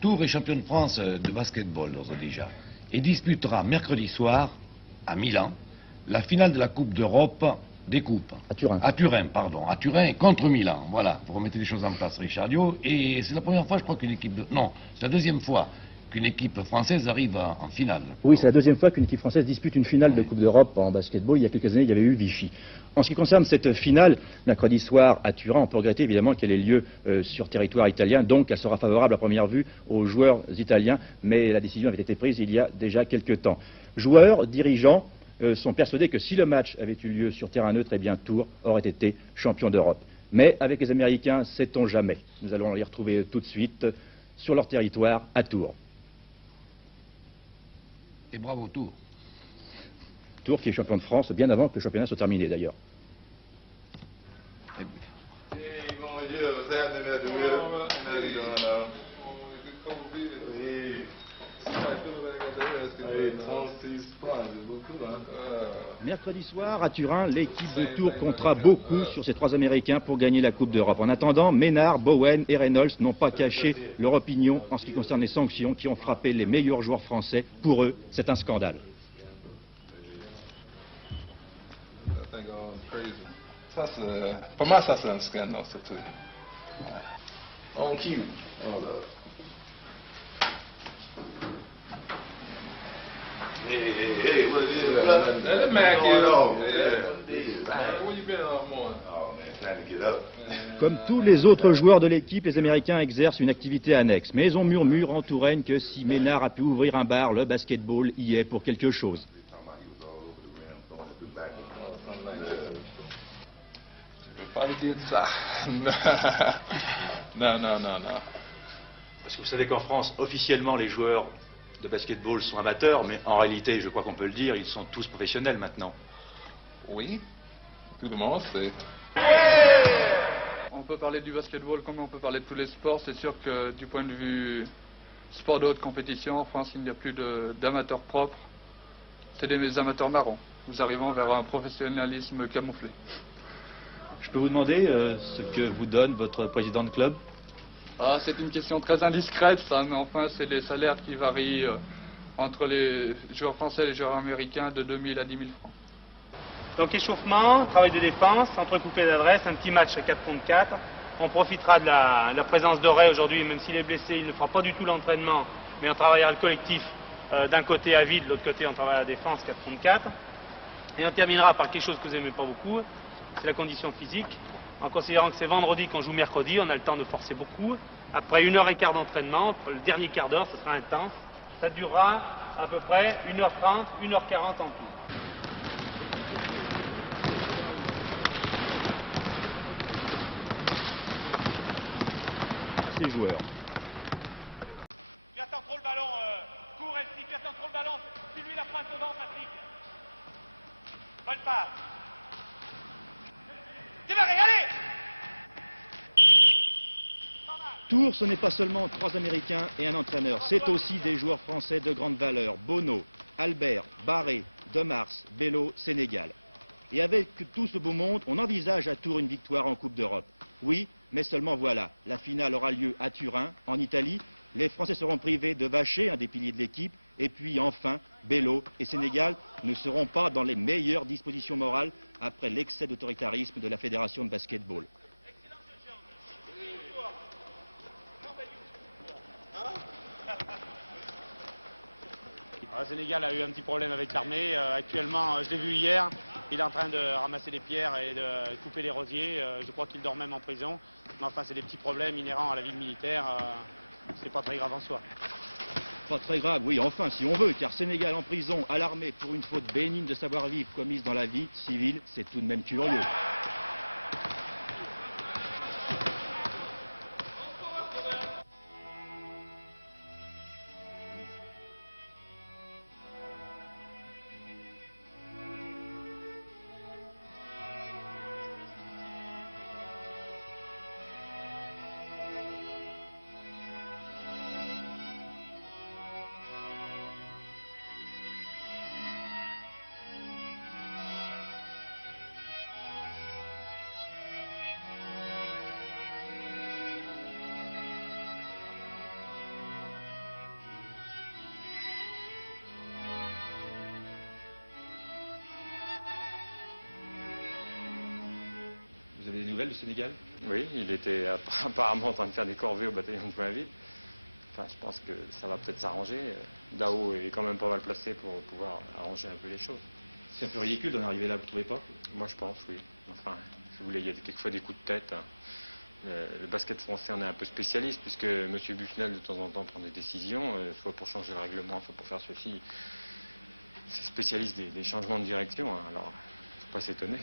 Tours est champion de France de basketball d'ores et déjà et disputera mercredi soir à Milan la finale de la Coupe d'Europe des coupes. À Turin. À Turin, pardon. À Turin contre Milan. Voilà, vous remettez les choses en place, Richard Dio. Et c'est la première fois, je crois, qu'une équipe de... Non, c'est la deuxième fois qu'une équipe française arrive en finale. Oui, c'est la deuxième fois qu'une équipe française dispute une finale de Coupe d'Europe en basketball. Il y a quelques années, il y avait eu Vichy. En ce qui concerne cette finale, mercredi soir à Turin, on peut regretter évidemment qu'elle ait lieu sur territoire italien, donc elle sera favorable à première vue aux joueurs italiens, mais la décision avait été prise il y a déjà quelques temps. Joueurs, dirigeants sont persuadés que si le match avait eu lieu sur terrain neutre, eh bien Tours aurait été champion d'Europe. Mais avec les Américains, sait-on jamais. Nous allons les retrouver tout de suite sur leur territoire à Tours. Et bravo Tours. Tours qui est champion de France bien avant que le championnat soit terminé d'ailleurs. Mercredi soir, à Turin, l'équipe de Tours comptera beaucoup sur ces trois Américains pour gagner la Coupe d'Europe. En attendant, Ménard, Bowen et Reynolds n'ont pas caché leur opinion en ce qui concerne les sanctions qui ont frappé les meilleurs joueurs français. Pour eux, c'est un scandale. Pour moi, ça c'est un scandale, surtout. On cue. Hey, what is it? Let the man get up. Where you been all morning? Oh, man, trying to get up. Comme tous les autres joueurs de l'équipe, les Américains exercent une activité annexe. Mais on murmure en Touraine que si Ménard a pu ouvrir un bar, le basketball y est pour quelque chose. Pas dire ça. Non. Parce que vous savez qu'en France, officiellement, les joueurs de basketball sont amateurs, mais en réalité, je crois qu'on peut le dire, ils sont tous professionnels maintenant. Oui, tout le monde sait. On peut parler du basketball comme on peut parler de tous les sports. C'est sûr que du point de vue sport de haute compétition, en France, il n'y a plus d'amateurs propres. C'est des amateurs marrons. Nous arrivons vers un professionnalisme camouflé. Je peux vous demander ce que vous donne votre président de club? Ah, c'est une question très indiscrète, ça, mais enfin, c'est les salaires qui varient entre les joueurs français et les joueurs américains de 2000 à 10 000 francs. Donc échauffement, travail de défense, entrecoupé d'adresse, un petit match à 4 contre 4. On profitera de la présence de Ray aujourd'hui, même s'il est blessé, il ne fera pas du tout l'entraînement, mais on travaillera le collectif d'un côté à vide, de l'autre côté on travaille la défense 4 contre 4. Et on terminera par quelque chose que vous n'aimez pas beaucoup, c'est la condition physique. En considérant que c'est vendredi qu'on joue mercredi, on a le temps de forcer beaucoup. Après 1h15 d'entraînement, le dernier quart d'heure, ce sera intense. Ça durera à peu près 1h30, 1h40 en tout. Ces joueurs. Tu attends trop le ballon, cours Elsie, tu attends trop le ballon. C'est lui la pointe devant, Patrick. Bonne passe. Démarrez, allez! Tours, ce n'est pas seulement trois Américains et un entraîneur, c'est aussi des joueurs français de grande valeur. Bono, Albert, Barré, Demars, Bello, Sénégal. Et avec tout ce beau monde, on envisage à Tours une victoire en Coupe d'Europe. Oui, mais seulement voilà, la finale aura lieu à Turin, en Italie. Les Français seront privés de Vacher, un des piliers de l'équipe. Et puis enfin, Bello et Sénégal ne seront pas dans les meilleures dispositions morales après l'excès d'autoritarisme de la Fédération de basketball. Le Sénégal a eu un petit problème avec l'armée. Actuellement, je l'ai vu hier, il est en train de ramasser des pierres et de couper les rosiers. Je crois qu'il dort même en prison. Mais enfin, c'est des petits problèmes inhérents à la vie militaire. C'est pas très grave en soi. Pas très grave, oui, enfin, si on veut, car Sénégal en prison à l'armée pour une faute bénigne de savoir-vivre commise dans la vie civile, c'est tout de même curieux. nouvelles du Sénégal? Oui, il était apparemment en train de faire des corvées au bataillon de Pointville. Enfin, je pense que ça va peut-être s'arranger. Dao est quand même pas mal placé pour pouvoir arranger un peu les choses. C'est un peu ridicule d'en arriver là, vous trouvez pas? Moi, je pense, oui. Enfin, si vous voulez, il y a quelquefois des coups de tête. Hein. Le basket français en est un peu spécialiste, puisque M. Busnel, de temps en temps, prend des décisions, soit pour changer le règlement, soit pour faire ceci. C'est spécialiste des changements de direction, hein. Alors, faut pas s'étonner.